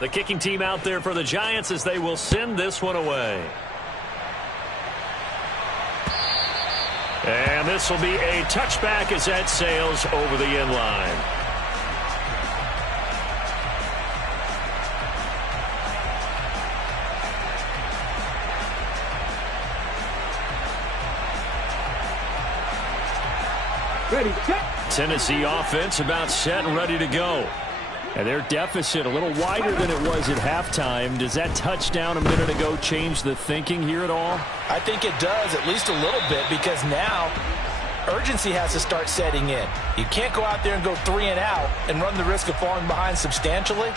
The kicking team out there for the Giants as they will send this one away. And this will be a touchback as that sails over the end line. Ready, set. Tennessee offense about set and ready to go. And their deficit a little wider than it was at halftime. Does that touchdown a minute ago change the thinking here at all? I think it does, at least a little bit, because now urgency has to start setting in. You can't go out there and go 3 and out and run the risk of falling behind substantially,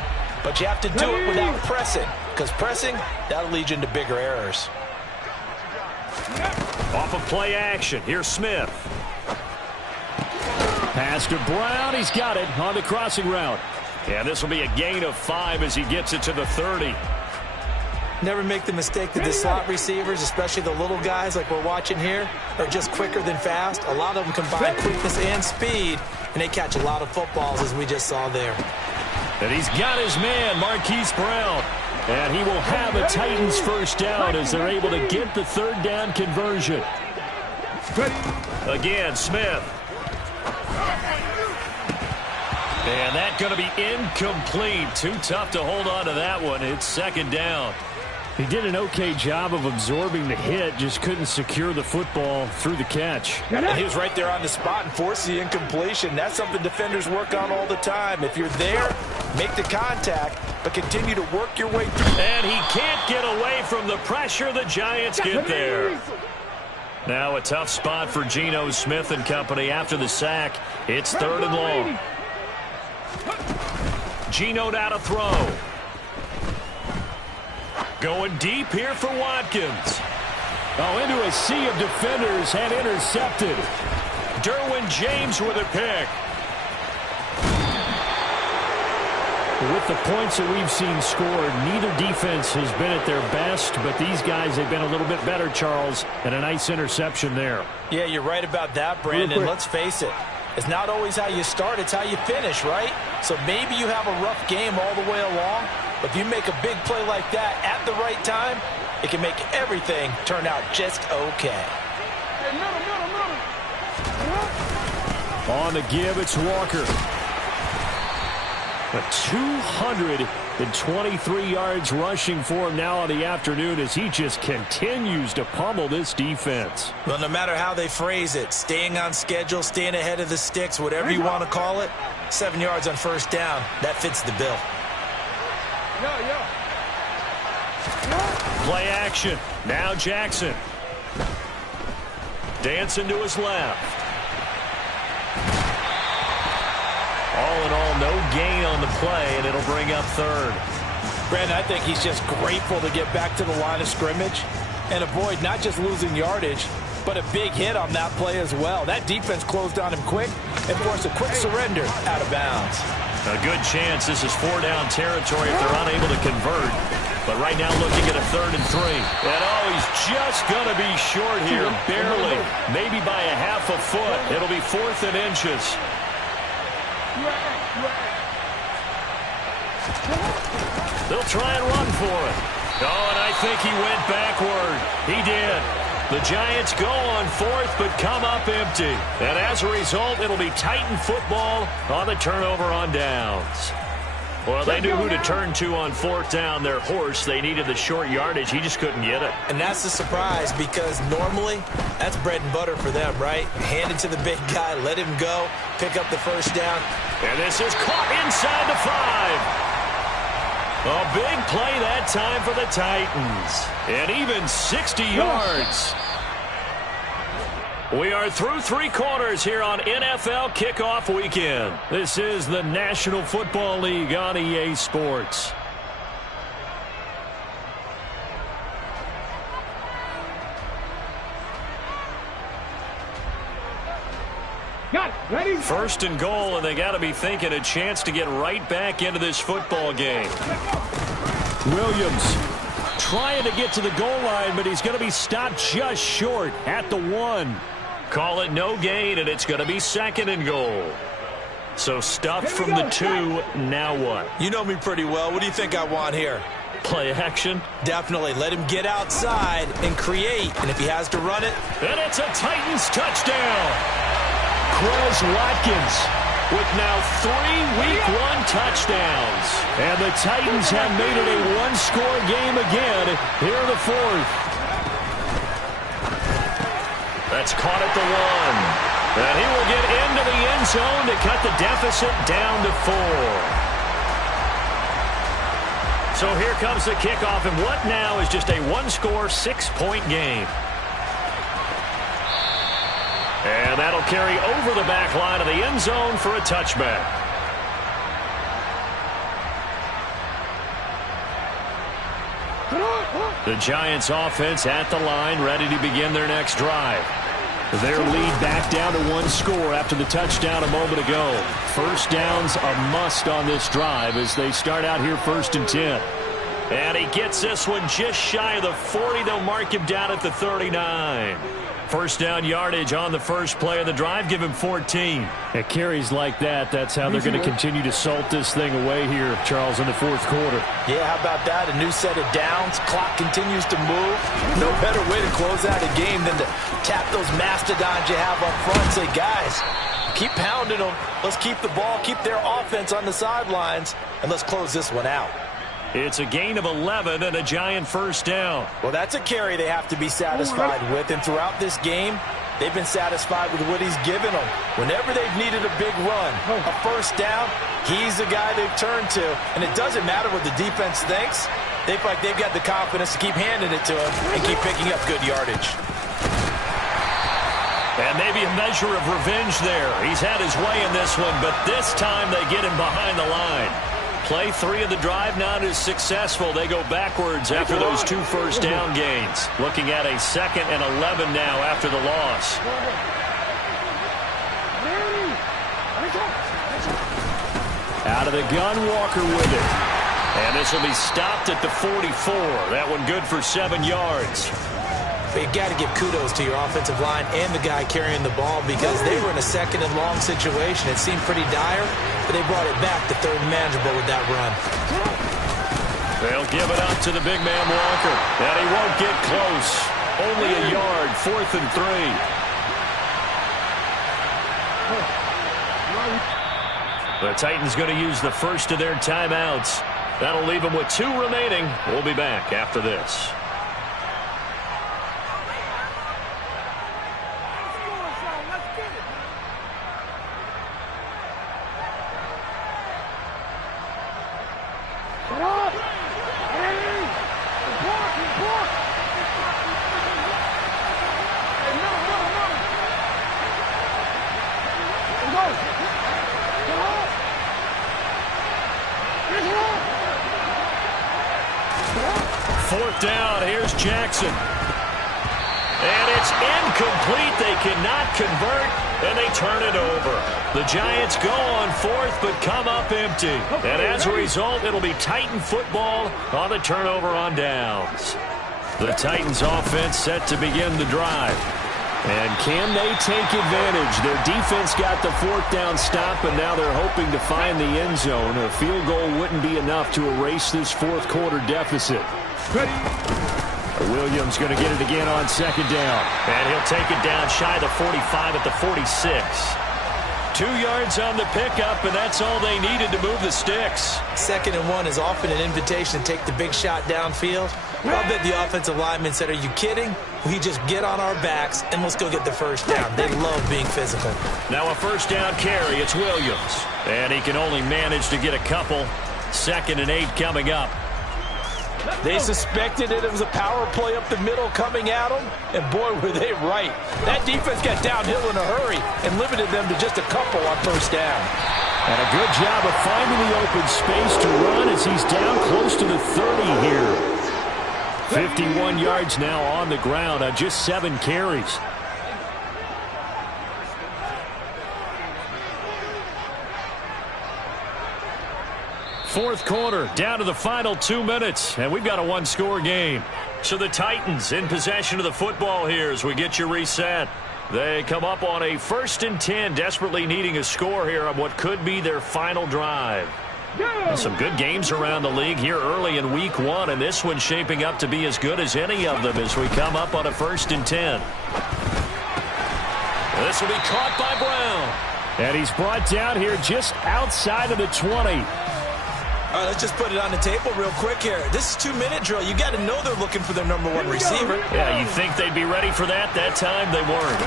but you have to do it without pressing, because pressing, that'll lead you into bigger errors. Off of play action, here's Smith. Pass to Brown, he's got it on the crossing route. And this will be a gain of 5 as he gets it to the 30. Never make the mistake that the slot receivers, especially the little guys like we're watching here, are just quicker than fast. A lot of them combine quickness and speed, and they catch a lot of footballs, as we just saw there. And he's got his man, Marquise Brown. And he will have a Titans first down as they're able to get the third down conversion. Again, Smith. And that's going to be incomplete. Too tough to hold on to that one. It's second down. He did an okay job of absorbing the hit, just couldn't secure the football through the catch. And he was right there on the spot and forced the incompletion. That's something defenders work on all the time. If you're there, make the contact, but continue to work your way through. And he can't get away from the pressure. The Giants get there. Now a tough spot for Geno Smith and company after the sack. It's third and long. Geno now to throw. Going deep here for Watkins. Oh, into a sea of defenders and intercepted. Derwin James with a pick. With the points that we've seen scored, neither defense has been at their best, but these guys have been a little bit better, Charles, and a nice interception there. Yeah, you're right about that, Brandon. Let's face it. It's not always how you start, it's how you finish, right? So maybe you have a rough game all the way along, but if you make a big play like that at the right time, it can make everything turn out just okay. On the give, it's Walker. But 223 yards rushing for him now on the afternoon as he just continues to pummel this defense. Well, no matter how they phrase it, staying on schedule, staying ahead of the sticks, whatever you want to call it, 7 yards on first down, that fits the bill. Play action. Now Jackson. Dancing to his left. All in all, no gain on the play, and it'll bring up third. Brandon, I think he's just grateful to get back to the line of scrimmage and avoid not just losing yardage, but a big hit on that play as well. That defense closed on him quick and forced a quick surrender out of bounds. A good chance this is 4-down territory if they're unable to convert. But right now looking at a 3rd and 3. And oh, he's just going to be short here, barely. Maybe by a half a foot. It'll be 4th and inches. They'll try and run for it. Oh, and I think he went backward. He did. The Giants go on 4th but come up empty. And as a result, it'll be Titan football on the turnover on downs. Well, they knew who to turn to on 4th down. Their horse, they needed the short yardage. He just couldn't get it. And that's the surprise because normally that's bread and butter for them, right? Hand it to the big guy, let him go, pick up the first down. And this is caught inside the 5. A big play that time for the Titans. And even 60 yards. We are through 3 quarters here on NFL Kickoff Weekend. This is the National Football League on EA Sports. Got it. Ready? 1st and goal, and they got to be thinking a chance to get right back into this football game. Williams trying to get to the goal line, but he's going to be stopped just short at the 1. Call it no gain, and it's going to be 2nd and goal. So stuffed from the 2, now what? You know me pretty well. What do you think I want here? Play action? Definitely. Let him get outside and create. And if he has to run it. And it's a Titans touchdown. Quez Watkins with now 3 Week 1 touchdowns. And the Titans have made it a one-score game again here in the 4th. That's caught at the 1. And he will get into the end zone to cut the deficit down to 4. So here comes the kickoff, and what now is just a one-score, 6-point game. And that'll carry over the back line of the end zone for a touchback. The Giants offense at the line, ready to begin their next drive. Their lead back down to 1 score after the touchdown a moment ago. First down's a must on this drive as they start out here 1st and 10. And he gets this one just shy of the 40. They'll mark him down at the 39. First down yardage on the first play of the drive. Give him 14. At carries like that, that's how they're going to continue to salt this thing away here, Charles, in the 4th quarter. Yeah, how about that? A new set of downs. Clock continues to move. No better way to close out a game than to tap those mastodons you have up front and say, guys, keep pounding them. Let's keep the ball, keep their offense on the sidelines, and let's close this one out. It's a gain of 11 and a Giant first down. Well, that's a carry they have to be satisfied with. And throughout this game, they've been satisfied with what he's given them. Whenever they've needed a big run, a first down, he's the guy they've turned to. And it doesn't matter what the defense thinks. They feel like they've got the confidence to keep handing it to him and keep picking up good yardage. And maybe a measure of revenge there. He's had his way in this one, but this time they get him behind the line. Play 3 of the drive not as successful. They go backwards after those 2 first down gains. Looking at a 2nd and 11 now after the loss. Out of the gun, Walker with it. And this will be stopped at the 44. That one good for 7 yards. But you got to give kudos to your offensive line and the guy carrying the ball because they were in a 2nd and long situation. It seemed pretty dire, but they brought it back to 3rd and manageable with that run. They'll give it up to the big man Walker, and he won't get close. Only a yard, 4th and 3. The Titans going to use the first of their timeouts. That'll leave them with 2 remaining. We'll be back after this. Down, here's Jackson. And it's incomplete. They cannot convert, and they turn it over. The Giants go on 4th, but come up empty. And as a result, it'll be Titan football on the turnover on downs. The Titans offense set to begin the drive. And can they take advantage? Their defense got the 4th down stop, and now they're hoping to find the end zone. A field goal wouldn't be enough to erase this 4th quarter deficit. Williams going to get it again on 2nd down. And he'll take it down shy of the 45 at the 46. 2 yards on the pickup, and that's all they needed to move the sticks. 2nd and 1 is often an invitation to take the big shot downfield. I bet the offensive lineman said, are you kidding? We just get on our backs, and let's go get the first down. They love being physical. Now a first down carry. It's Williams. And he can only manage to get a couple. 2nd and 8 coming up. They suspected it was a power play up the middle coming at them, and boy, were they right. That defense got downhill in a hurry and limited them to just a couple on first down. And a good job of finding the open space to run as he's down close to the 30 here. 51 yards now on the ground on just 7 carries. Fourth quarter, down to the final 2 minutes, and we've got a one-score game. So the Titans in possession of the football here as we get you reset. They come up on a 1st and 10, desperately needing a score here on what could be their final drive. Some good games around the league here early in week 1, and this one's shaping up to be as good as any of them as we come up on a 1st and 10. This will be caught by Brown. And he's brought down here just outside of the 20. All right, let's just put it on the table real quick here. This is 2-minute drill. You got to know they're looking for their number 1 receiver. Yeah, you think they'd be ready for that? That time they weren't.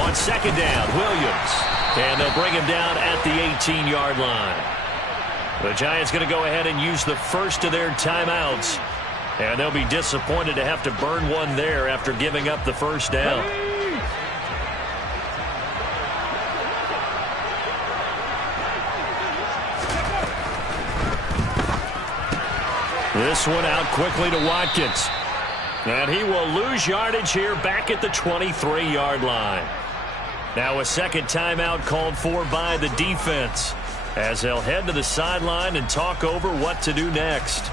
On 2nd down, Williams. And they'll bring him down at the 18-yard line. The Giants going to go ahead and use the first of their timeouts. And they'll be disappointed to have to burn one there after giving up the first down. This one out quickly to Watkins. And he will lose yardage here back at the 23-yard line. Now a second timeout called for by the defense, as they'll head to the sideline and talk over what to do next.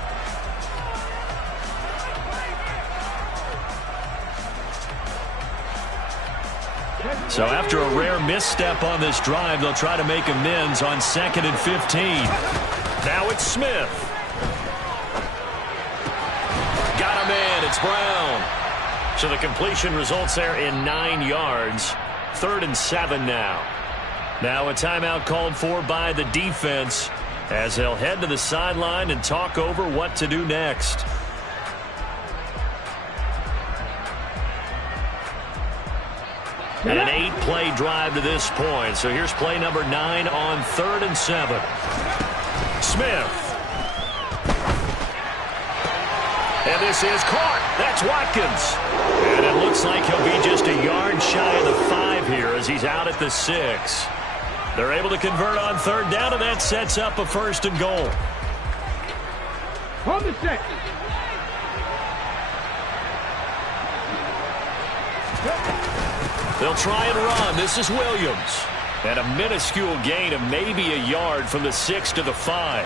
So after a rare misstep on this drive, they'll try to make amends on 2nd and 15. Now it's Smith. Got him in. It's Brown. So the completion results there in 9 yards. 3rd and 7 now. Now a timeout called for by the defense, as they'll head to the sideline and talk over what to do next. And an 8-play drive to this point. So here's play number 9 on 3rd and 7. Smith. And this is caught. That's Watkins. And it looks like he'll be just a yard shy of the 5 here as he's out at the 6. They're able to convert on 3rd down, and that sets up a 1st and goal. On the 6. They'll try and run. This is Williams. And a minuscule gain of maybe a yard from the 6 to the 5.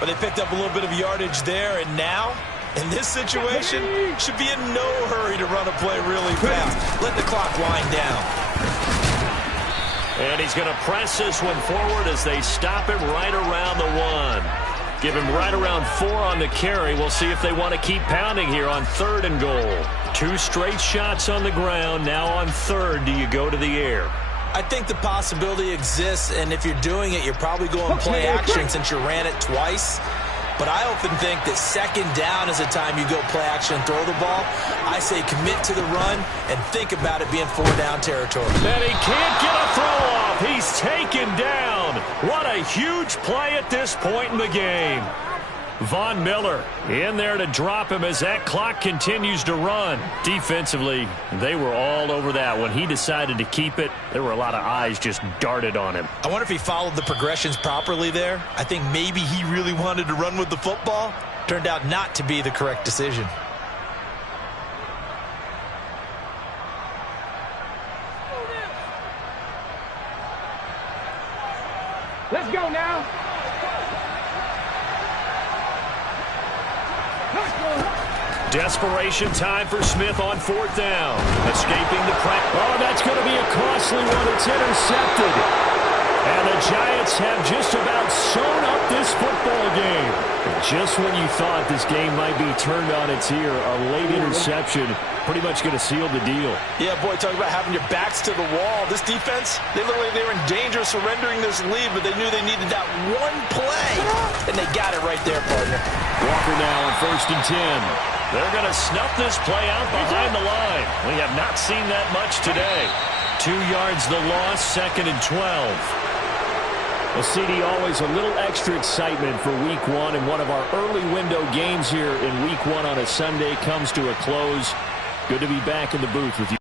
But they picked up a little bit of yardage there, and now, in this situation, should be in no hurry to run a play really fast. Let the clock wind down. And he's going to press this one forward as they stop him right around the 1. Give him right around 4 on the carry. We'll see if they want to keep pounding here on 3rd and goal. 2 straight shots on the ground. Now on 3rd, do you go to the air? I think the possibility exists, and if you're doing it, you're probably going play action since you ran it twice. But I often think that 2nd down is the time you go play action and throw the ball. I say commit to the run and think about it being 4-down territory. And he can't get a throw off. He's taken down. What a huge play at this point in the game. Von Miller in there to drop him as that clock continues to run. Defensively, they were all over that. When he decided to keep it, there were a lot of eyes just darted on him. I wonder if he followed the progressions properly there. I think maybe he really wanted to run with the football. Turned out not to be the correct decision. Let's go now. Desperation time for Smith on 4th down. Escaping the press. Oh, that's going to be a costly one. It's intercepted. And the Giants have just about sewn up this football game. Just when you thought this game might be turned on its ear, a late interception pretty much going to seal the deal. Yeah, boy, talk about having your backs to the wall. This defense, they look like they were in danger of surrendering this lead, but they knew they needed that one play, and they got it right there, partner. Walker now on 1st and 10. They're going to snuff this play out behind the line. We have not seen that much today. 2 yards the loss, 2nd and 12. Well, CD, always a little extra excitement for week 1, and one of our early window games here in week 1 on a Sunday comes to a close. Good to be back in the booth with you.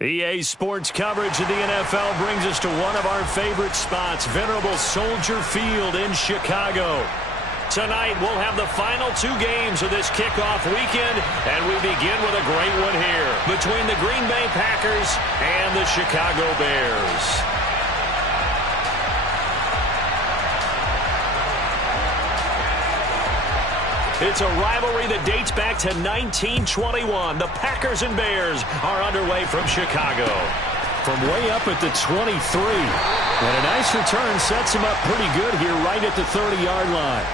EA Sports coverage of the NFL brings us to one of our favorite spots, venerable Soldier Field in Chicago. Tonight, we'll have the final 2 games of this kickoff weekend, and we begin with a great one here between the Green Bay Packers and the Chicago Bears. It's a rivalry that dates back to 1921. The Packers and Bears are underway from Chicago. From way up at the 23. And a nice return sets him up pretty good here right at the 30-yard line.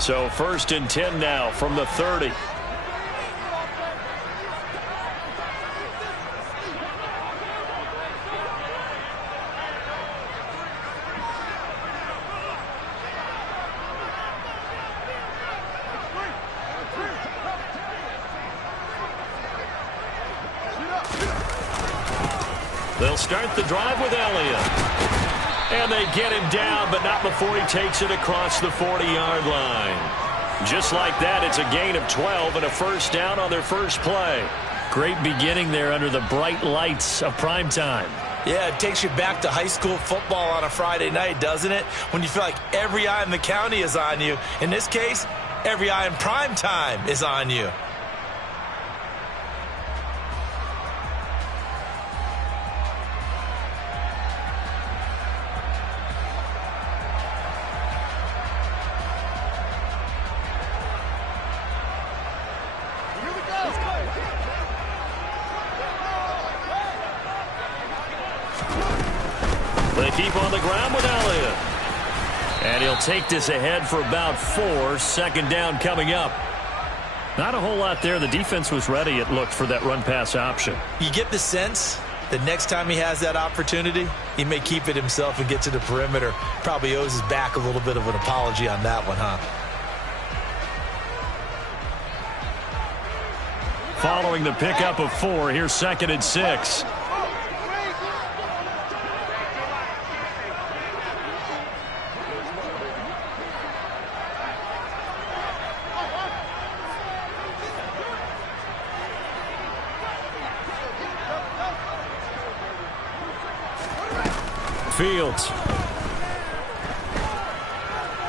So 1st and 10 now from the 30. They'll start the drive with Elliott. And they get him down, but not before he takes it across the 40-yard line. Just like that, it's a gain of 12 and a first down on their first play. Great beginning there under the bright lights of primetime. Yeah, it takes you back to high school football on a Friday night, doesn't it? When you feel like every eye in the county is on you. In this case, every eye in primetime is on you. They keep on the ground with Elliott. And he'll take this ahead for about 4. 2nd down coming up. Not a whole lot there. The defense was ready, it looked, for that run-pass option. You get the sense that next time he has that opportunity, he may keep it himself and get to the perimeter. Probably owes his back a little bit of an apology on that one, huh? Following the pickup of 4, here's 2nd and 6. Fields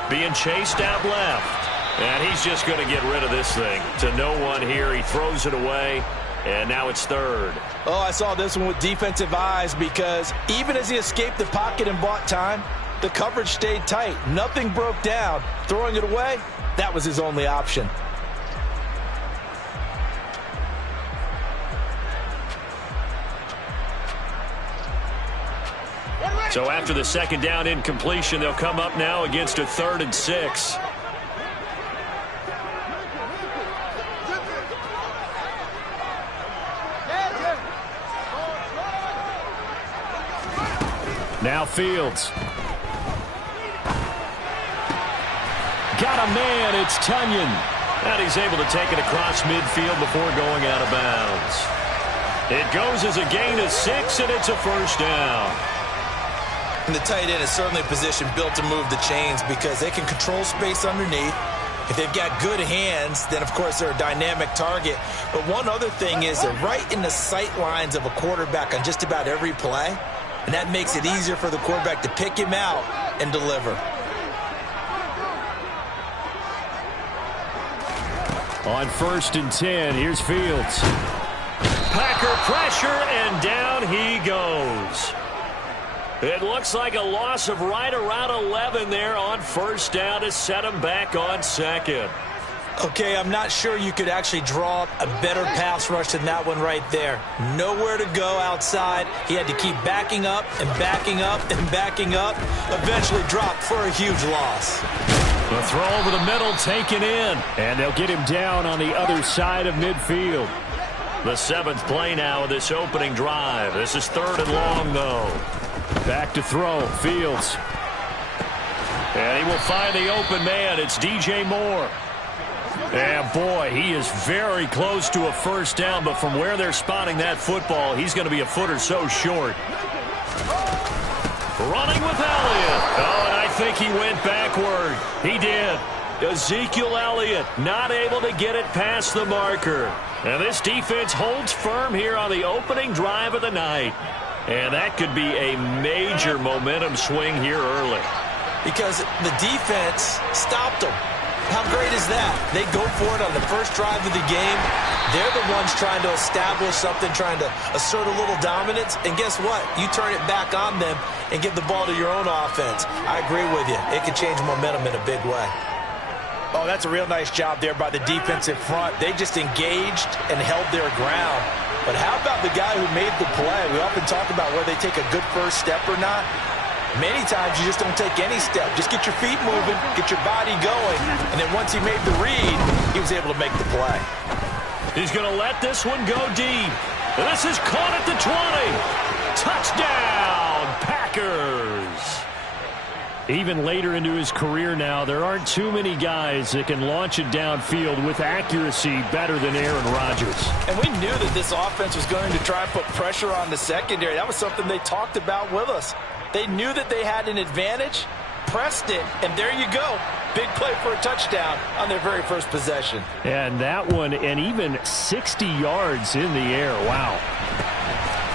being chased out left, and he's just going to get rid of this thing to no one here. He throws it away, and now it's 3rd. Oh, I saw this one with defensive eyes, because even as he escaped the pocket and bought time, the coverage stayed tight. Nothing broke down. Throwing it away, that was his only option. So after the 2nd down incompletion, they'll come up now against a 3rd and 6. Now Fields. Got a man, it's Tunyon. And he's able to take it across midfield before going out of bounds. It goes as a gain of 6, and it's a first down. And the tight end is certainly a position built to move the chains because they can control space underneath. If they've got good hands, then, of course, they're a dynamic target. But one other thing is they're right in the sight lines of a quarterback on just about every play. And that makes it easier for the quarterback to pick him out and deliver. On 1st and 10, here's Fields. Packer pressure, and down he goes. It looks like a loss of right around 11 there on 1st down to set him back on 2nd. Okay, I'm not sure you could actually draw up a better pass rush than that one right there. Nowhere to go outside. He had to keep backing up and backing up and backing up. Eventually dropped for a huge loss. The throw over the middle taken in. And they'll get him down on the other side of midfield. The 7th play now of this opening drive. This is 3rd and long, though. Back to throw. Fields. And he will find the open man. It's DJ Moore. And boy, he is very close to a 1st down, but from where they're spotting that football, he's going to be a foot or so short. Running with Elliott. Oh, and I think he went backward. He did. Ezekiel Elliott not able to get it past the marker. And this defense holds firm here on the opening drive of the night. And that could be a major momentum swing here early. Because the defense stopped them. How great is that? They go for it on the first drive of the game. They're the ones trying to establish something, trying to assert a little dominance. And guess what? You turn it back on them and give the ball to your own offense. I agree with you. It can change momentum in a big way. Oh, that's a real nice job there by the defensive front. They just engaged and held their ground. But how about the guy who made the play? We often talk about whether they take a good first step or not. Many times you just don't take any step. Just get your feet moving, get your body going, and then once he made the read, he was able to make the play. He's going to let this one go deep. And this is caught at the 20. Touchdown, Packers. Even later into his career now, there aren't too many guys that can launch it downfield with accuracy better than Aaron Rodgers. And we knew that this offense was going to try and put pressure on the secondary. That was something they talked about with us. They knew that they had an advantage, pressed it, and there you go. Big play for a touchdown on their very first possession. And that one, and even 60 yards in the air. Wow.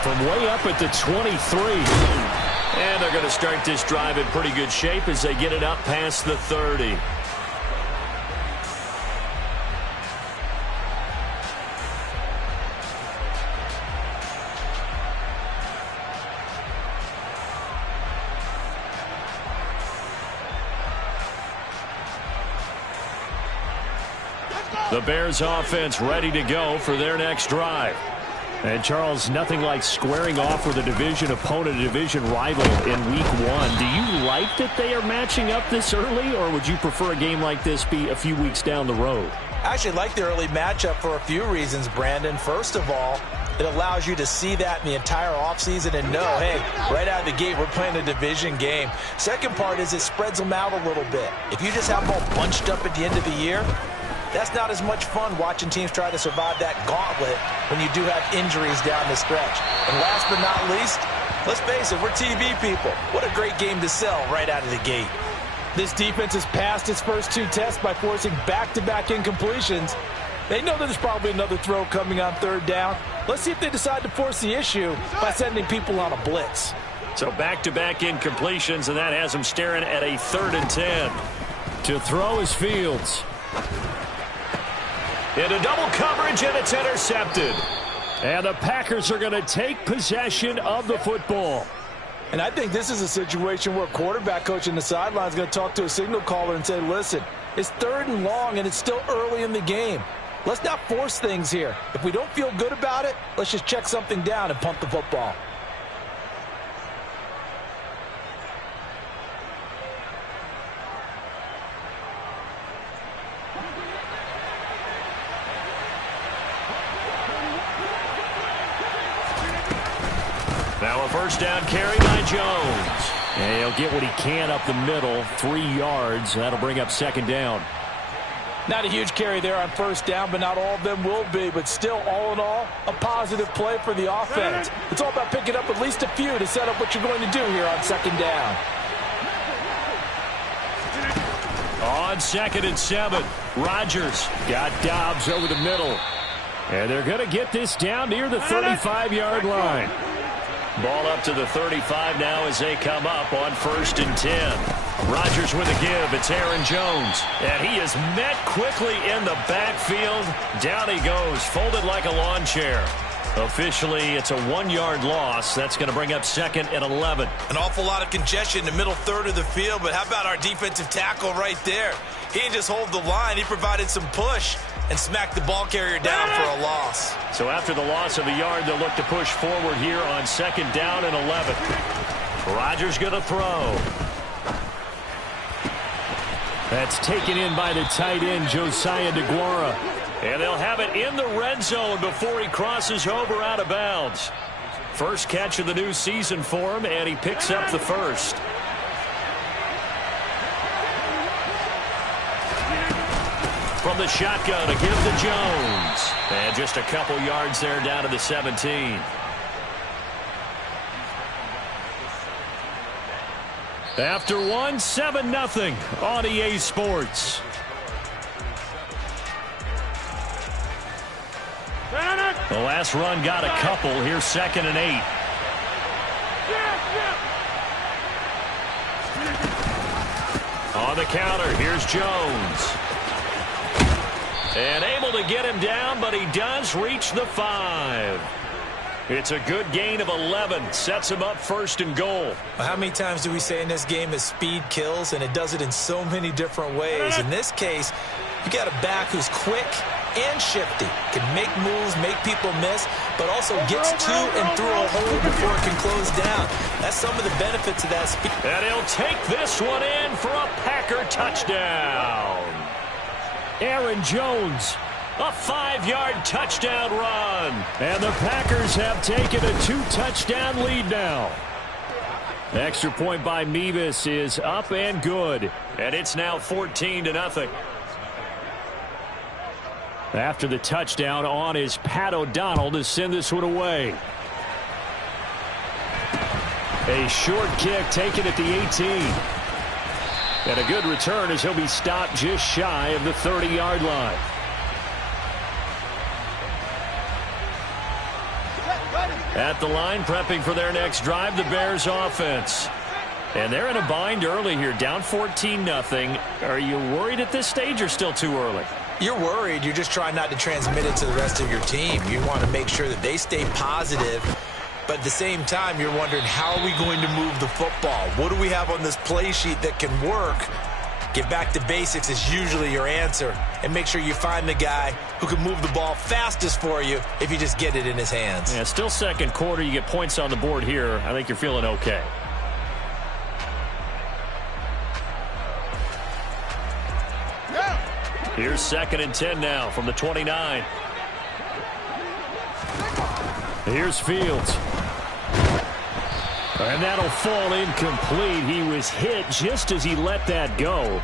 From way up at the 23. And they're going to start this drive in pretty good shape as they get it up past the 30. The Bears offense ready to go for their next drive. And, Charles, nothing like squaring off with a division opponent, a division rival in Week 1. Do you like that they are matching up this early, or would you prefer a game like this be a few weeks down the road? I actually like the early matchup for a few reasons, Brandon. First of all, it allows you to see that in the entire offseason and know, hey, right out of the gate, we're playing a division game. Second part is it spreads them out a little bit. If you just have them all bunched up at the end of the year, that's not as much fun watching teams try to survive that gauntlet when you do have injuries down the stretch. And last but not least, let's face it, we're TV people. What a great game to sell right out of the gate. This defense has passed its first 2 tests by forcing back-to-back incompletions. They know that there's probably another throw coming on 3rd down. Let's see if they decide to force the issue by sending people on a blitz. So back-to-back incompletions, and that has them staring at a 3rd and 10. To throw is Fields. Into double coverage, and it's intercepted. And the Packers are going to take possession of the football. And I think this is a situation where a quarterback coach in the sideline is going to talk to a signal caller and say, listen, it's 3rd and long, and it's still early in the game. Let's not force things here. If we don't feel good about it, let's just check something down and punt the football. Now a 1st down carry by Jones. And he'll get what he can up the middle, 3 yards. That'll bring up 2nd down. Not a huge carry there on 1st down, but not all of them will be. But still, all in all, a positive play for the offense. It's all about picking up at least a few to set up what you're going to do here on 2nd down. On 2nd and 7, Rodgers got Dobbs over the middle. And they're going to get this down near the 35-yard line. Ball up to the 35 now as they come up on 1st and 10. Rodgers with a give. It's Aaron Jones. And he is met quickly in the backfield. Down he goes, folded like a lawn chair. Officially, it's a 1-yard loss. That's going to bring up 2nd and 11. An awful lot of congestion in the middle third of the field, but how about our defensive tackle right there? He didn't just hold the line. He provided some push and smacked the ball carrier down for a loss. So after the loss of a yard, they'll look to push forward here on 2nd down and 11. Rodgers going to throw. That's taken in by the tight end, Josiah DeGuara. And they'll have it in the red zone before he crosses over out of bounds. First catch of the new season for him, and he picks up the first. From the shotgun, a give to Jones. And just a couple yards there down to the 17. After one, 7-0 on EA Sports. The last run got a couple. Here's 2nd and 8. On the counter, here's Jones. And able to get him down, but he does reach the 5. It's a good gain of 11. Sets him up 1st and goal. How many times do we say in this game that speed kills, and it does it in so many different ways? In this case, you got a back who's quick and shifty, can make moves, make people miss, but also gets to and through a hole before it can close down. That's some of the benefits of that speed. And he'll take this one in for a Packer touchdown. Aaron Jones, a 5-yard touchdown run. And the Packers have taken a 2-touchdown lead now. The extra point by Mevis is up and good. And it's now 14-0. After the touchdown, on is Pat O'Donnell to send this one away. A short kick taken at the 18. And a good return as he'll be stopped just shy of the 30-yard line. At the line, prepping for their next drive, the Bears offense. And they're in a bind early here, down 14-0. Are you worried at this stage or still too early? You're worried. You're just trying not to transmit it to the rest of your team. You want to make sure that they stay positive. But at the same time, you're wondering, how are we going to move the football? What do we have on this play sheet that can work? Get back to basics is usually your answer. And make sure you find the guy who can move the ball fastest for you if you just get it in his hands. Yeah, still second quarter. You get points on the board here. I think you're feeling okay. Here's 2nd and 10 now from the 29. Here's Fields. And that'll fall incomplete. He was hit just as he let that go.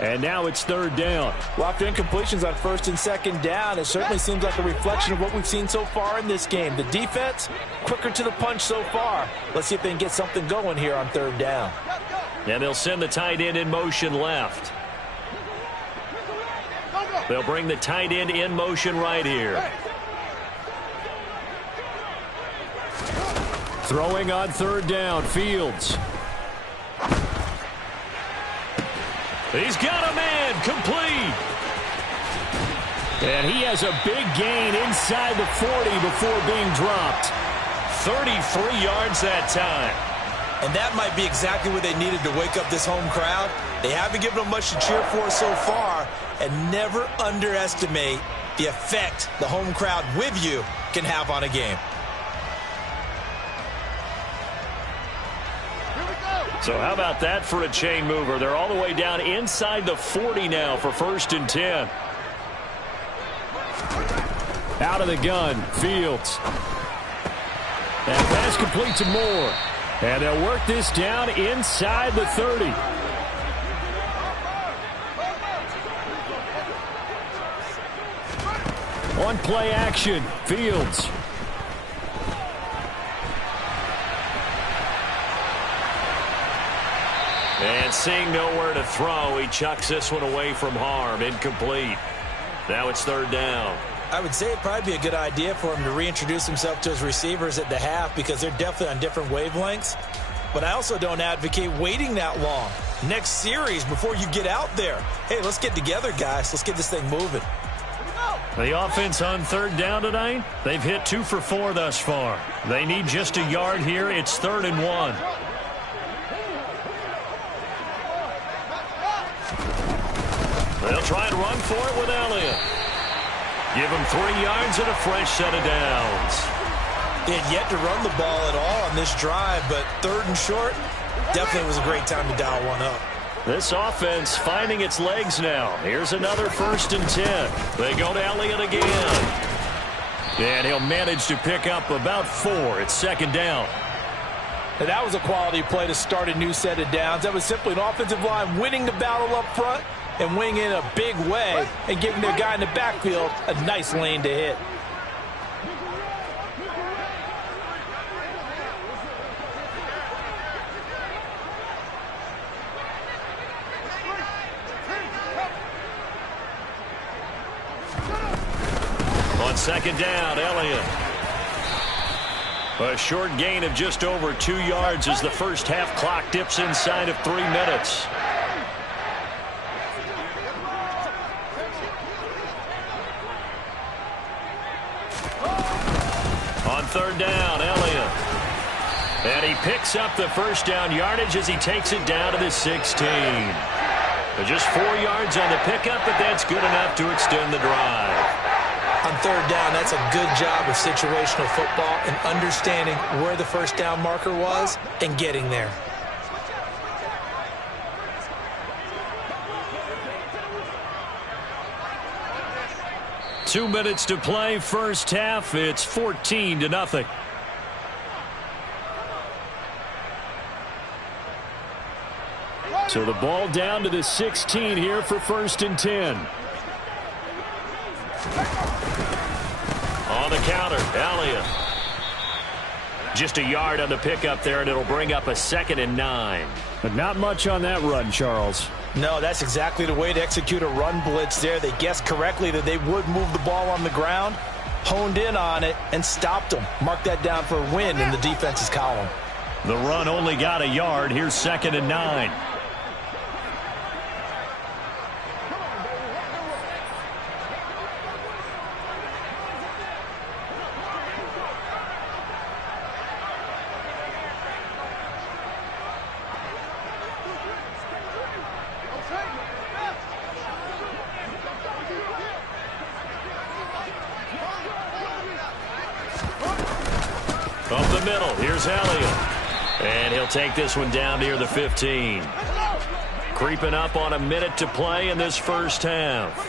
And now it's 3rd down. Well, after incompletions on 1st and 2nd down, it certainly seems like a reflection of what we've seen so far in this game. The defense, quicker to the punch so far. Let's see if they can get something going here on 3rd down. And they'll send the tight end in motion left. They'll bring the tight end in motion right here. Throwing on 3rd down, Fields. He's got a man, complete. And he has a big gain inside the 40 before being dropped. 33 yards that time. And that might be exactly what they needed to wake up this home crowd. They haven't given them much to cheer for so far, and never underestimate the effect the home crowd with you can have on a game. So how about that for a chain mover? They're all the way down inside the 40 now for 1st and 10. Out of the gun, Fields. And pass complete to Moore. And they'll work this down inside the 30. On play action, Fields. And seeing nowhere to throw, he chucks this one away from harm. Incomplete. Now it's 3rd down. I would say it'd probably be a good idea for him to reintroduce himself to his receivers at the half because they're definitely on different wavelengths. But I also don't advocate waiting that long. next series before you get out there. Hey, let's get together, guys. Let's get this thing moving. The offense on third down tonight, they've hit 2 for 4 thus far. They need just a yard here. It's 3rd and 1. They'll try and run for it with Elliott. Give him 3 yards and a fresh set of downs. They had yet to run the ball at all on this drive, but 3rd and short, definitely was a great time to dial one up. This offense finding its legs now. Here's another 1st and 10. They go to Elliott again. And he'll manage to pick up about 4. It's 2nd down. And that was a quality play to start a new set of downs. That was simply an offensive line winning the battle up front and winning in a big way and giving their guy in the backfield a nice lane to hit. On 2nd down, Elliott. A short gain of just over 2 yards as the first half clock dips inside of 3 minutes. On 3rd down, Elliott. And he picks up the first down yardage as he takes it down to the 16. Just 4 yards on the pickup, but that's good enough to extend the drive. On 3rd down, that's a good job of situational football and understanding where the first down marker was and getting there. Two minutes to play, first half. It's 14-0. So the ball down to the 16 here for 1st and 10. On the counter, Elliott. Just a yard on the pickup there, and it'll bring up a 2nd and 9. But not much on that run, Charles. No, that's exactly the way to execute a run blitz there. They guessed correctly that they would move the ball on the ground, honed in on it, and stopped them. Mark that down for a win in the defense's column. The run only got a yard. Here's 2nd and 9. Up the middle, here's Elliott. And he'll take this one down near the 15. Creeping up on a minute to play in this first half.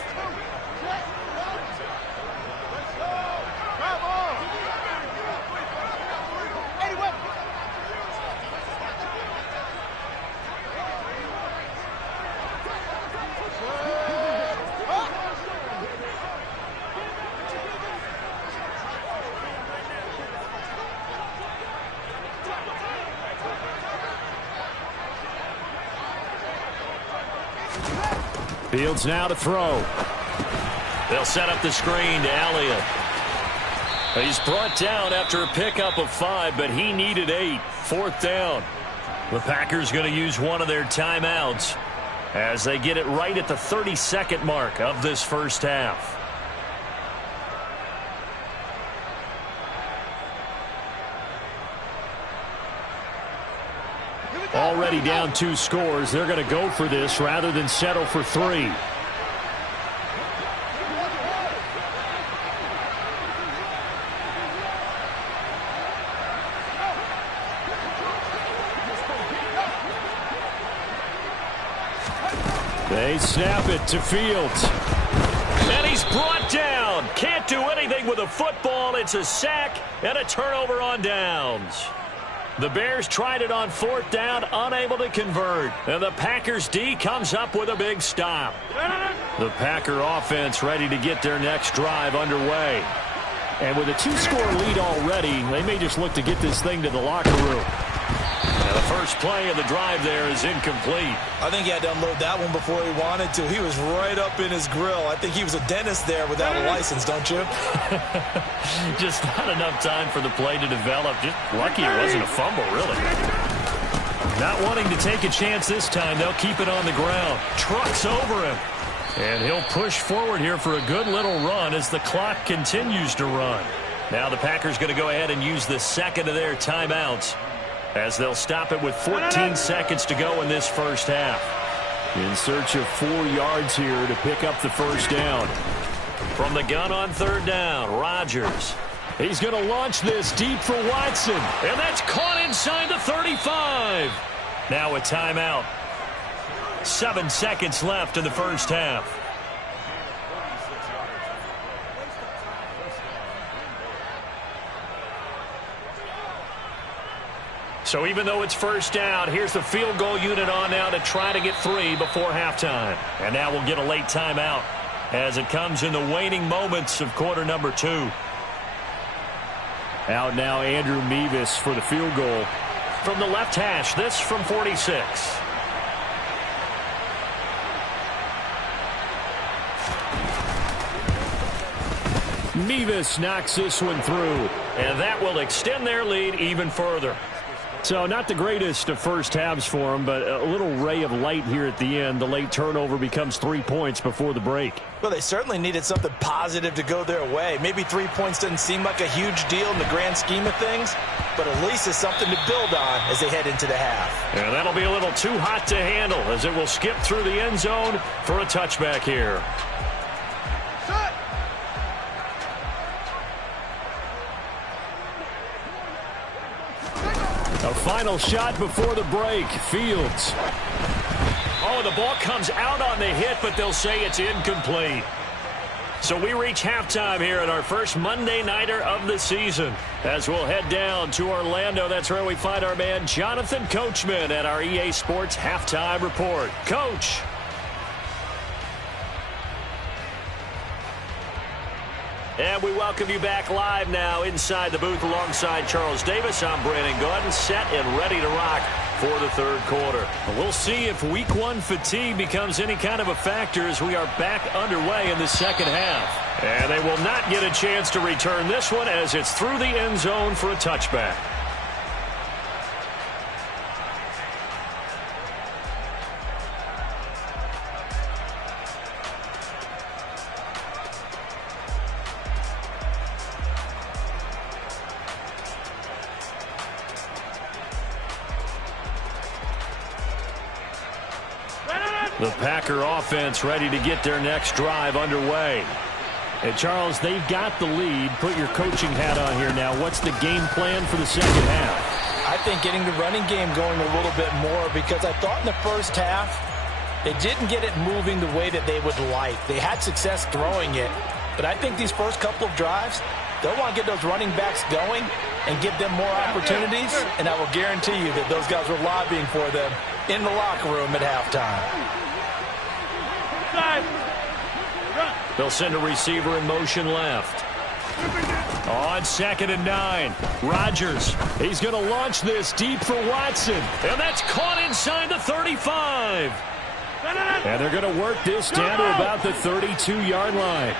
Fields now to throw. They'll set up the screen to Elliott. He's brought down after a pickup of 5, but he needed 8. 4th down. The Packers going to use one of their timeouts as they get it right at the 30-second mark of this first half. Already down 2 scores. They're going to go for this rather than settle for 3. They snap it to Fields. And he's brought down. Can't do anything with a football. It's a sack and a turnover on downs. The Bears tried it on 4th down, unable to convert. And the Packers D comes up with a big stop. The Packer offense ready to get their next drive underway. And with a 2-score lead already, they may just look to get this thing to the locker room. And the first play of the drive there is incomplete. I think he had to unload that one before he wanted to. He was right up in his grill. I think he was a dentist there without a license, don't you? Just not enough time for the play to develop. Just lucky it wasn't a fumble, really. Not wanting to take a chance this time, they'll keep it on the ground. Trucks over him. And he'll push forward here for a good little run as the clock continues to run. Now the Packers going to go ahead and use the second of their timeouts as they'll stop it with 14 seconds to go in this first half. In search of 4 yards here to pick up the first down. From the gun on third down, Rodgers. He's going to launch this deep for Watson. And that's caught inside the 35. Now a timeout. 7 seconds left in the first half. So even though it's first down, here's the field goal unit on now to try to get 3 before halftime. And now we'll get a late timeout as it comes in the waning moments of quarter number 2. Out now Andrew Mevis for the field goal. From the left hash, this from 46. Mevis knocks this one through. And that will extend their lead even further. So not the greatest of first halves for them, but a little ray of light here at the end. The late turnover becomes 3 points before the break. Well, they certainly needed something positive to go their way. Maybe 3 points doesn't seem like a huge deal in the grand scheme of things, but at least it's something to build on as they head into the half. And that'll be a little too hot to handle as it will skip through the end zone for a touchback here. A final shot before the break. Fields. Oh, the ball comes out on the hit, but they'll say it's incomplete. So we reach halftime here at our first Monday Nighter of the season. As we'll head down to Orlando, that's where we find our man Jonathan Coachman at our EA Sports Halftime Report. Coach. And we welcome you back live now inside the booth alongside Charles Davis. I'm Brandon Gordon, set and ready to rock for the third quarter. We'll see if week 1 fatigue becomes any kind of a factor as we are back underway in the second half. And they will not get a chance to return this one as it's through the end zone for a touchback. The Packer offense ready to get their next drive underway. And Charles, they've got the lead. Put your coaching hat on here now. What's the game plan for the second half? I think getting the running game going a little bit more, because I thought in the first half they didn't get it moving the way that they would like. They had success throwing it, but I think these first couple of drives, they'll want to get those running backs going and give them more opportunities, and I will guarantee you that those guys were lobbying for them in the locker room at halftime. They'll send a receiver in motion left. On 2nd and 9, Rodgers. He's going to launch this deep for Watson. And that's caught inside the 35. And they're going to work this down to about the 32-yard line.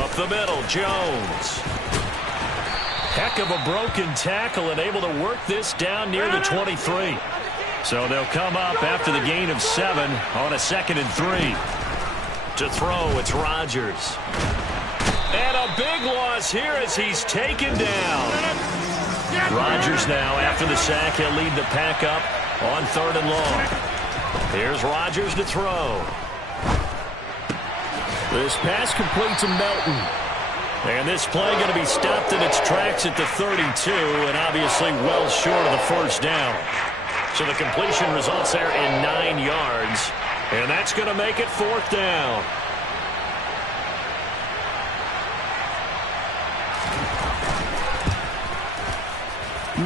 Up the middle, Jones. Heck of a broken tackle and able to work this down near the 23. So they'll come up after the gain of 7 on a 2nd and 3. To throw, it's Rodgers. And a big loss here as he's taken down. Rodgers now, after the sack, he'll lead the pack up on 3rd and long. Here's Rodgers to throw. This pass complete to Melton. And this play going to be stopped in its tracks at the 32, and obviously well short of the first down. So the completion results there in 9 yards. And that's going to make it 4th down.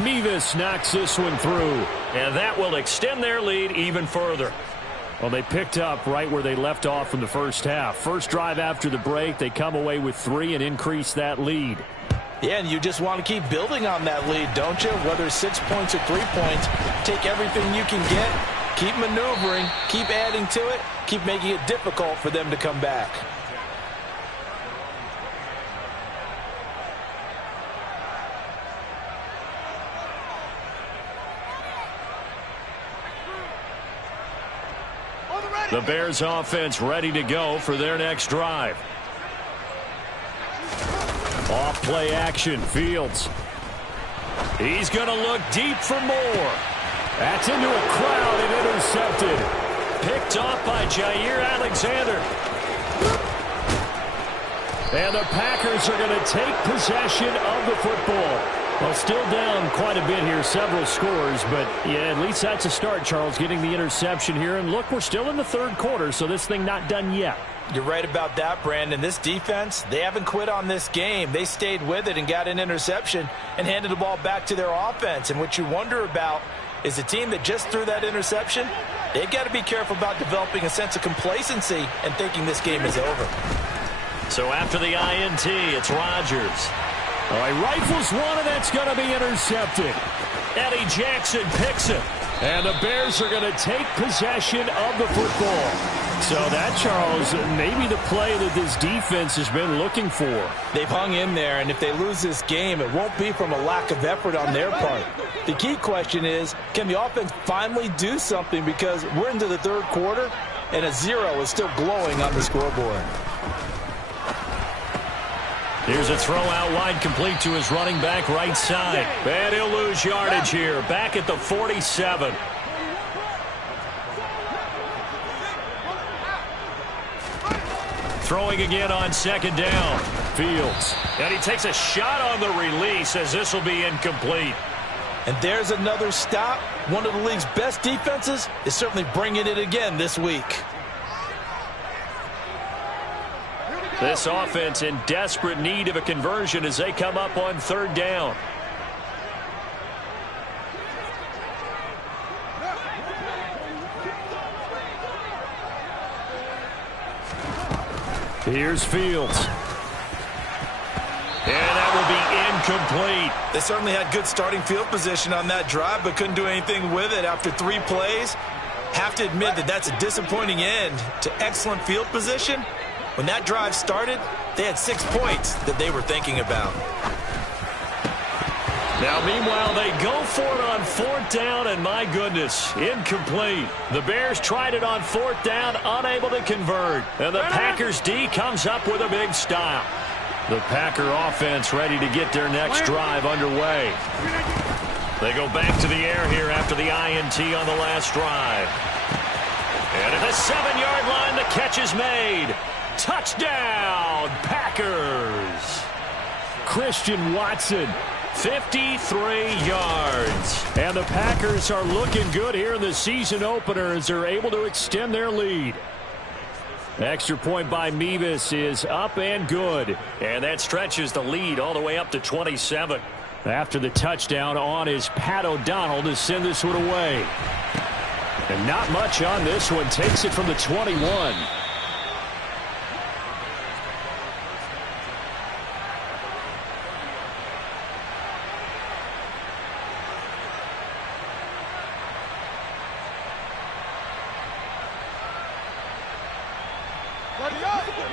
Mevis knocks this one through. And that will extend their lead even further. Well, they picked up right where they left off from the first half. First drive after the break, they come away with 3 and increase that lead. Yeah, and you just want to keep building on that lead, don't you? Whether it's 6 points or 3 points, take everything you can get, keep maneuvering, keep adding to it, keep making it difficult for them to come back. The Bears offense ready to go for their next drive. Off play action, Fields. He's going to look deep for more. That's into a crowd and intercepted. Picked off by Jair Alexander. And the Packers are going to take possession of the football. Well, still down quite a bit here, several scores, but yeah, at least that's a start, Charles, getting the interception here. And look, we're still in the third quarter, so this thing not done yet. You're right about that, Brandon. This defense, they haven't quit on this game. They stayed with it and got an interception and handed the ball back to their offense. And what you wonder about is the team that just threw that interception, they've got to be careful about developing a sense of complacency and thinking this game is over. So after the INT, it's Rodgers. All right, rifles one, and that's going to be intercepted. Eddie Jackson picks it. And the Bears are going to take possession of the football. So that, Charles, maybe the play that this defense has been looking for. They've hung in there, and if they lose this game, it won't be from a lack of effort on their part. The key question is, can the offense finally do something, because we're into the third quarter, and a 0 is still glowing on the scoreboard. Here's a throw out wide, complete to his running back right side. And he'll lose yardage here, back at the 47. Throwing again on second down. Fields. And he takes a shot on the release as this will be incomplete. And there's another stop. One of the league's best defenses is certainly bringing it again this week. This offense in desperate need of a conversion as they come up on third down. Here's Fields. And that will be incomplete. They certainly had good starting field position on that drive, but couldn't do anything with it after 3 plays. Have to admit that that's a disappointing end to excellent field position. When that drive started, they had 6 points that they were thinking about. Now, meanwhile, they go for it on fourth down, and my goodness, incomplete. The Bears tried it on fourth down, unable to convert. And the Packers D comes up with a big stop. The Packer offense ready to get their next drive underway. They go back to the air here after the INT on the last drive. And at the 7-yard line, the catch is made. Touchdown, Packers. Christian Watson, 53 yards. And the Packers are looking good here in the season opener as they're able to extend their lead. Extra point by Mevis is up and good. And that stretches the lead all the way up to 27. After the touchdown on is Pat O'Donnell to send this one away. And not much on this one. Takes it from the 21.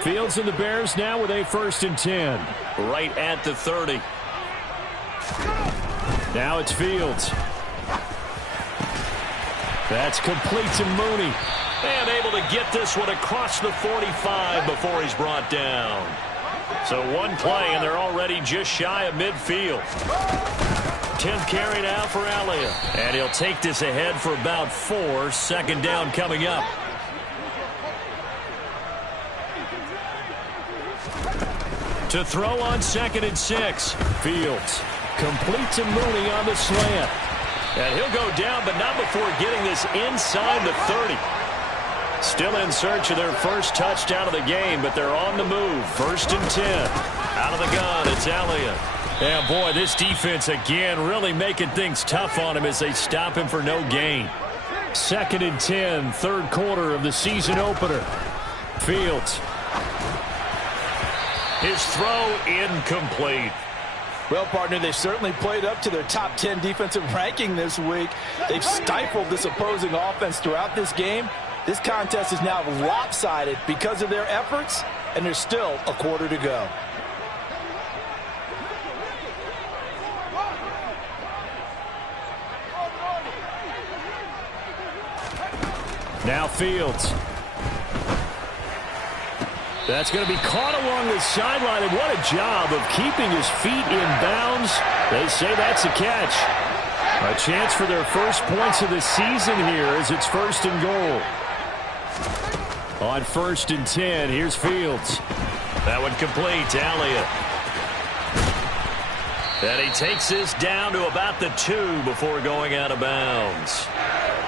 Fields and the Bears now with a 1st and 10. Right at the 30. Now it's Fields. That's complete to Mooney. And able to get this one across the 45 before he's brought down. So one play, and they're already just shy of midfield. 10th carry now for Elliott. And he'll take this ahead for about 4. 2nd down coming up. To throw on 2nd and 6. Fields. Complete to Mooney on the slant. And he'll go down, but not before getting this inside the 30. Still in search of their first touchdown of the game, but they're on the move. 1st and 10. Out of the gun, it's Elliott. Yeah, boy, this defense again really making things tough on him as they stop him for no gain. 2nd and 10, 3rd quarter of the season opener. Fields. His throw incomplete. Well, partner, they've certainly played up to their top 10 defensive ranking this week. They've stifled this opposing offense throughout this game. This contest is now lopsided because of their efforts, and there's still a quarter to go. Now Fields. That's going to be caught along the sideline, and what a job of keeping his feet in bounds. They say that's a catch. A chance for their first points of the season here as it's 1st and goal. On 1st and 10, here's Fields. That one complete to Elliott. And he takes this down to about the 2 before going out of bounds.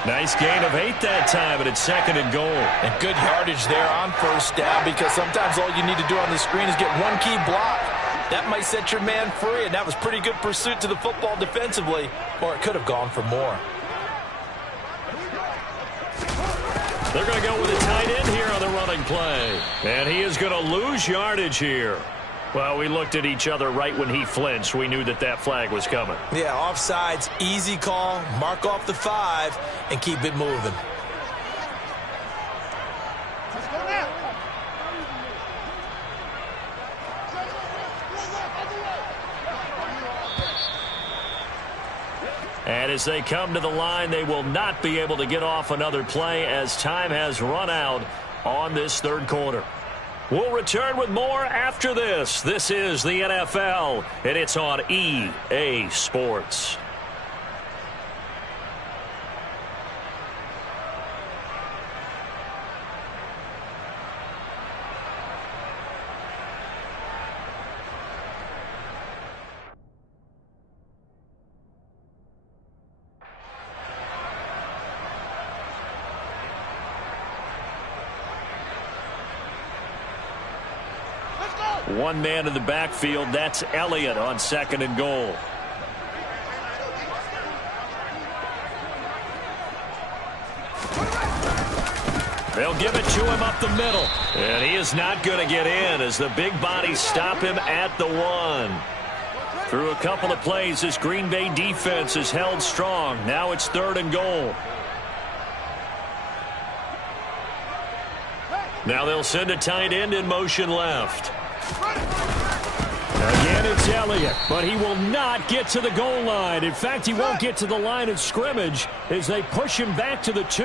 Nice gain of 8 that time, and it's 2nd and goal. And good yardage there on 1st down, because sometimes all you need to do on the screen is get one key block. That might set your man free, and that was pretty good pursuit to the football defensively, or it could have gone for more. They're going to go with a tight end here on the running play. And he is going to lose yardage here. Well, we looked at each other right when he flinched. We knew that that flag was coming. Yeah, offsides, easy call. Mark off the 5 and keep it moving. And as they come to the line, they will not be able to get off another play as time has run out on this 3rd quarter. We'll return with more after this. This is the NFL, and it's on EA Sports. One man in the backfield. That's Elliott on 2nd and goal. They'll give it to him up the middle. And he is not going to get in as the big bodies stop him at the 1. Through a couple of plays, this Green Bay defense is held strong. Now it's 3rd and goal. Now they'll send a tight end in motion left. Again, it's Elliott, but he will not get to the goal line. In fact, he won't get to the line of scrimmage as they push him back to the 2.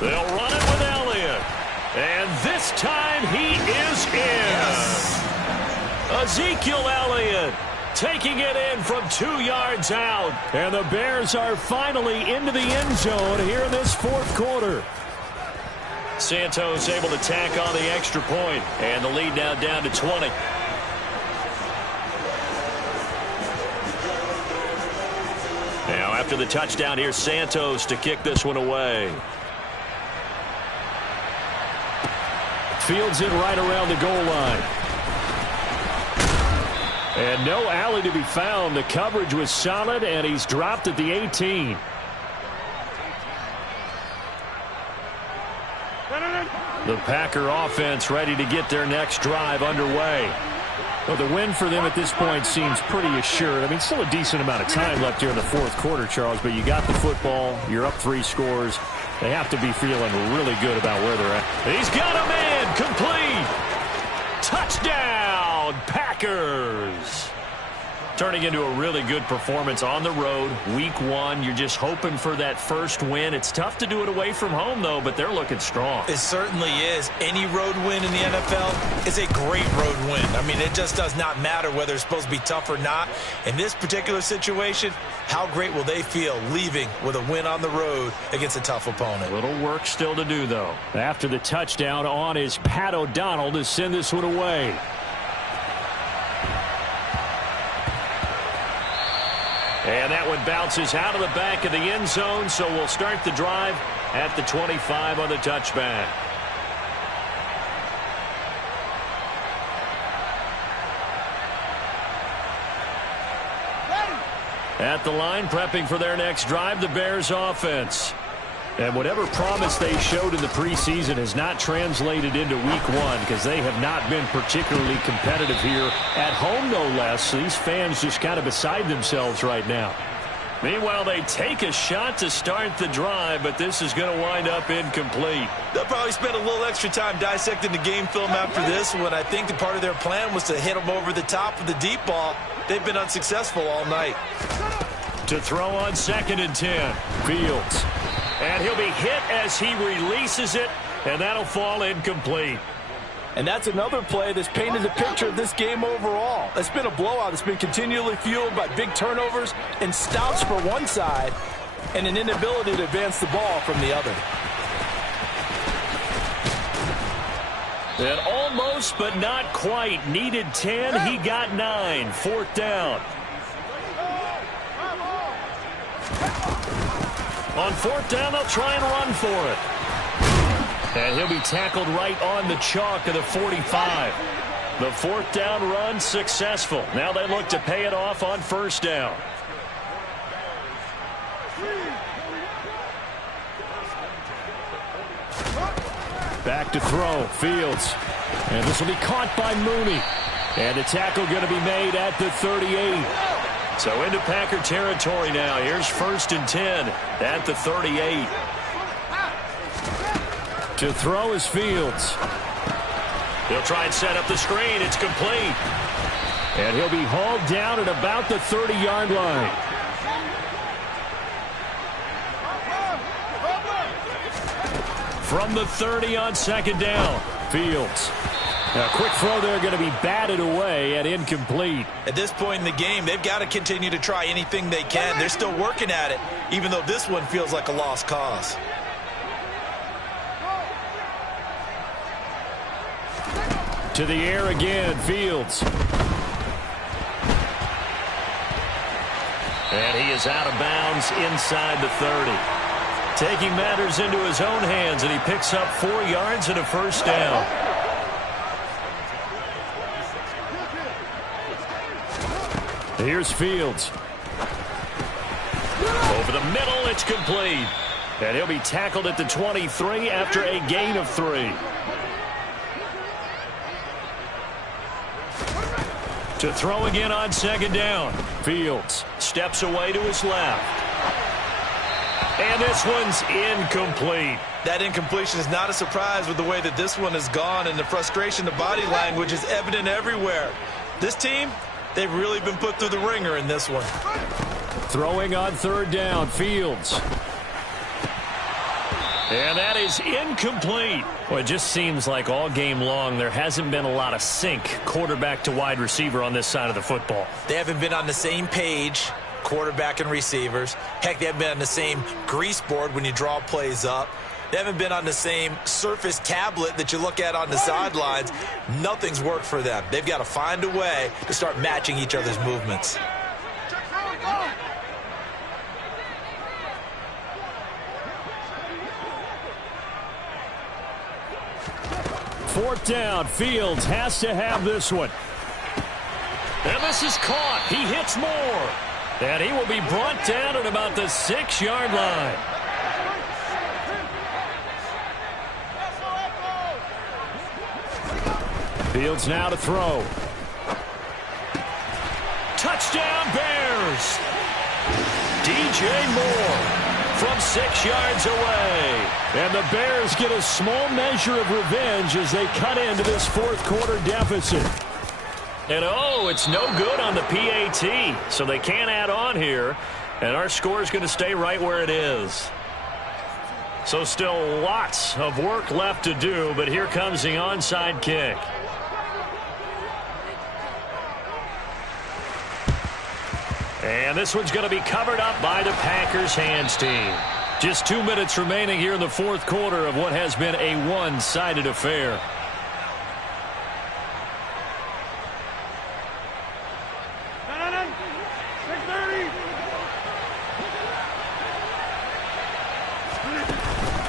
They'll run it with Elliott. And this time he is in. Yes. Ezekiel Elliott taking it in from 2 yards out. And the Bears are finally into the end zone here in this 4th quarter. Santos able to tack on the extra point. And the lead now down to 20. Now after the touchdown, here's Santos to kick this one away. Fields it right around the goal line. And no alley to be found. The coverage was solid, and he's dropped at the 18. The Packer offense ready to get their next drive underway. Well, the win for them at this point seems pretty assured. I mean, still a decent amount of time left here in the 4th quarter, Charles, but you got the football. You're up 3 scores. They have to be feeling really good about where they're at. He's got a man complete. Touchdown, Packers. Turning into a really good performance on the road. Week 1, you're just hoping for that first win. It's tough to do it away from home, though, but they're looking strong. It certainly is. Any road win in the NFL is a great road win. I mean, it just does not matter whether it's supposed to be tough or not. In this particular situation, how great will they feel leaving with a win on the road against a tough opponent? A little work still to do, though. After the touchdown on is Pat O'Donnell to send this one away. And that one bounces out of the back of the end zone, so we'll start the drive at the 25 on the touchback. At the line, prepping for their next drive, the Bears offense. And whatever promise they showed in the preseason has not translated into week 1 because they have not been particularly competitive here at home, no less. So these fans just kind of beside themselves right now. Meanwhile, they take a shot to start the drive, but this is going to wind up incomplete. They'll probably spend a little extra time dissecting the game film after this one. I think the part of their plan was to hit them over the top of the deep ball. They've been unsuccessful all night. To throw on 2nd and 10. Fields. And he'll be hit as he releases it, and that'll fall incomplete. And that's another play that's painted the picture of this game overall. It's been a blowout. It's been continually fueled by big turnovers and stops for one side and an inability to advance the ball from the other. And almost, but not quite. Needed 10. He got 9. 4th down. On 4th down, they'll try and run for it. And he'll be tackled right on the chalk of the 45. The 4th down run successful. Now they look to pay it off on 1st down. Back to throw. Fields. And this will be caught by Mooney. And the tackle going to be made at the 38. So into Packer territory now. Here's 1st and 10 at the 38. To throw is Fields. He'll try and set up the screen. It's complete. And he'll be hauled down at about the 30-yard line. From the 30 on 2nd down. Fields. A quick throw there going to be batted away and incomplete. At this point in the game, they've got to continue to try anything they can. They're still working at it, even though this one feels like a lost cause. To the air again, Fields. And he is out of bounds inside the 30. Taking matters into his own hands, and he picks up 4 yards and a 1st down. Here's Fields. Over the middle, it's complete. And he'll be tackled at the 23 after a gain of 3. To throw again on 2nd down. Fields steps away to his left. And this one's incomplete. That incompletion is not a surprise with the way that this one has gone, and the frustration, the body language is evident everywhere. This team, they've really been put through the ringer in this one. Throwing on 3rd down, Fields. And that is incomplete. Well, it just seems like all game long there hasn't been a lot of sync quarterback to wide receiver on this side of the football. They haven't been on the same page, quarterback and receivers. Heck, they haven't been on the same grease board when you draw plays up. They haven't been on the same surface tablet that you look at on the sidelines. Nothing's worked for them. They've got to find a way to start matching each other's movements. Fourth down, Fields has to have this one. And this is caught. He hits more. And he will be brought down at about the 6-yard line. Fields now to throw. Touchdown Bears. DJ Moore from 6 yards away. And the Bears get a small measure of revenge as they cut into this fourth quarter deficit. And oh, it's no good on the PAT, so they can't add on here. And our score is going to stay right where it is. So still lots of work left to do, but here comes the onside kick. And this one's going to be covered up by the Packers hands team. Just 2 minutes remaining here in the fourth quarter of what has been a one-sided affair.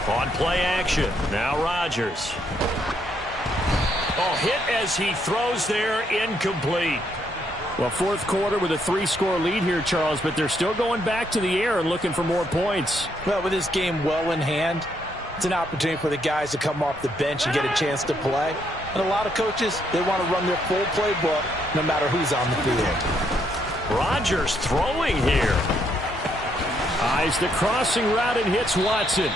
On play action, now Rodgers. Oh, hit as he throws there, incomplete. Well, fourth quarter with a 3-score lead here, Charles, but they're still going back to the air and looking for more points. Well, with this game well in hand, it's an opportunity for the guys to come off the bench and get a chance to play. And a lot of coaches, they want to run their full playbook no matter who's on the field. Rodgers throwing here. Eyes the crossing route and hits Watson.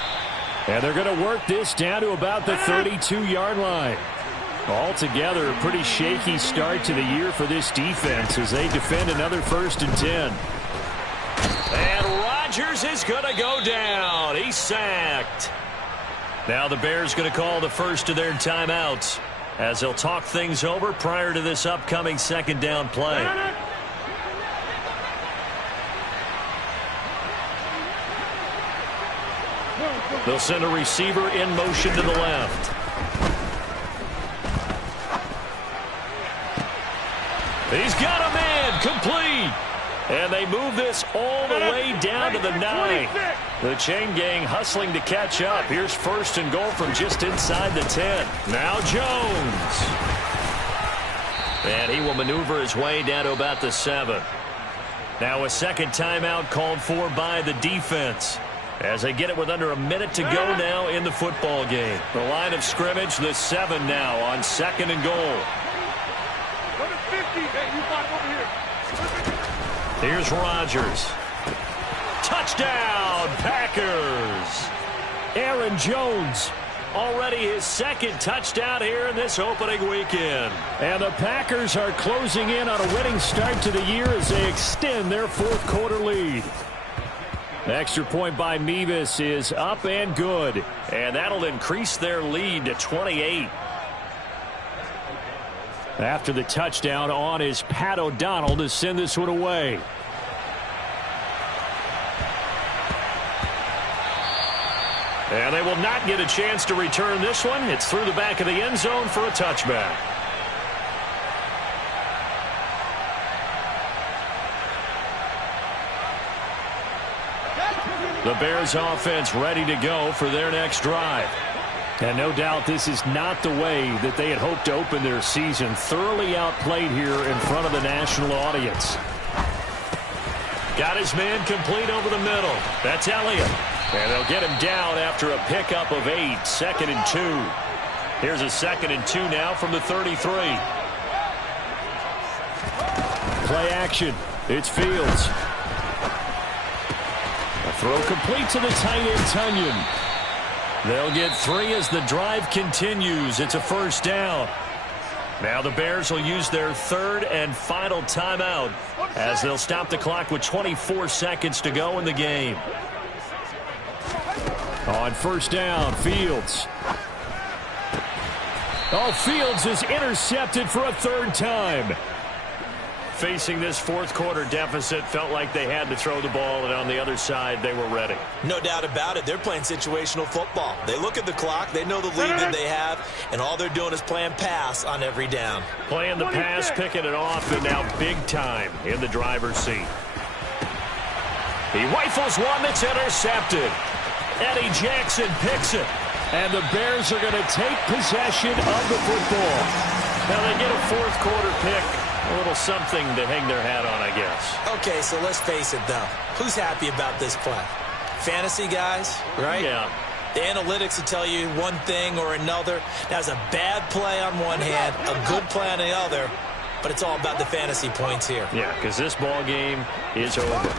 And they're going to work this down to about the 32-yard line. Altogether, a pretty shaky start to the year for this defense as they defend another 1st and 10. And Rodgers is going to go down. He's sacked. Now the Bears going to call the first of their timeouts as they'll talk things over prior to this upcoming 2nd down play. They'll send a receiver in motion to the left. He's got a man complete. And they move this all the way down to the 9. The chain gang hustling to catch up. Here's 1st and goal from just inside the 10. Now Jones. And he will maneuver his way down to about the 7. Now a 2nd timeout called for by the defense as they get it with under a minute to go now in the football game. The line of scrimmage, the 7 now on 2nd and goal. Here's Rodgers. Touchdown, Packers. Aaron Jones. Already his 2nd touchdown here in this opening weekend. And the Packers are closing in on a winning start to the year as they extend their 4th quarter lead. The extra point by Mevis is up and good. And that'll increase their lead to 28. After the touchdown on is Pat O'Donnell to send this one away. And they will not get a chance to return this one. It's through the back of the end zone for a touchback. The Bears offense ready to go for their next drive. And no doubt this is not the way that they had hoped to open their season. Thoroughly outplayed here in front of the national audience. Got his man complete over the middle. That's Elliott. And they'll get him down after a pickup of 8. 2nd and 2. Here's a 2nd and 2 now from the 33. Play action. It's Fields. A throw complete to the tight end, Tunyon. They'll get 3 as the drive continues. It's a 1st down. Now the Bears will use their 3rd and final timeout as they'll stop the clock with 24 seconds to go in the game. On 1st down, Fields. Oh, Fields is intercepted for a 3rd time. Facing this 4th quarter deficit, felt like they had to throw the ball, and on the other side, they were ready. No doubt about it. They're playing situational football. They look at the clock, they know the lead that they have, and all they're doing is playing pass on every down. Playing the pass, picking it off, and now big time in the driver's seat. He rifles one that's intercepted. Eddie Jackson picks it. And the Bears are going to take possession of the football. Now they get a 4th quarter pick. A little something to hang their hat on, I guess. Okay, so let's face it, though. Who's happy about this play? Fantasy guys, right? Yeah. The analytics will tell you one thing or another. That's a bad play on one hand, a good play on the other, but it's all about the fantasy points here. Yeah, because this ball game is over.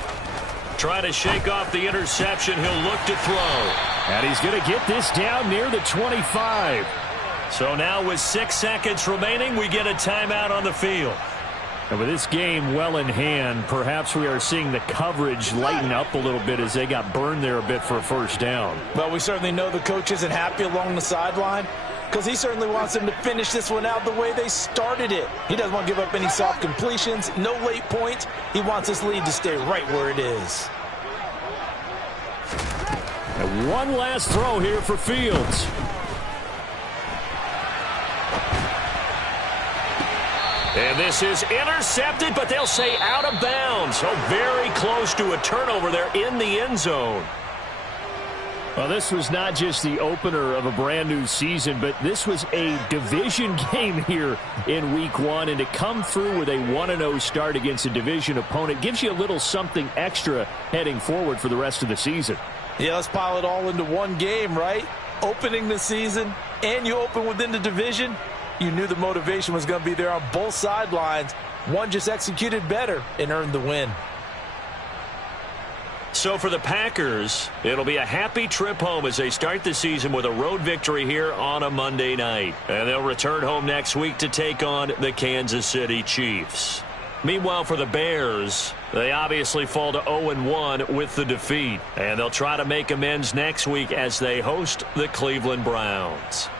Trying to shake off the interception. He'll look to throw. And he's going to get this down near the 25. So now with 6 seconds remaining, we get a timeout on the field. And with this game well in hand, perhaps we are seeing the coverage lighten up a little bit as they got burned there a bit for a 1st down. Well, we certainly know the coach isn't happy along the sideline because he certainly wants them to finish this one out the way they started it. He doesn't want to give up any soft completions, no late points. He wants this lead to stay right where it is. And one last throw here for Fields. And this is intercepted, but they'll say out of bounds. So very close to a turnover there in the end zone. Well, this was not just the opener of a brand new season, but this was a division game here in week 1. And to come through with a 1-0 start against a division opponent gives you a little something extra heading forward for the rest of the season. Yeah, let's pile it all into one game, right? Opening the season, and you open within the division. You knew the motivation was going to be there on both sidelines. One just executed better and earned the win. So for the Packers, it'll be a happy trip home as they start the season with a road victory here on a Monday night. And they'll return home next week to take on the Kansas City Chiefs. Meanwhile, for the Bears, they obviously fall to 0-1 with the defeat. And they'll try to make amends next week as they host the Cleveland Browns.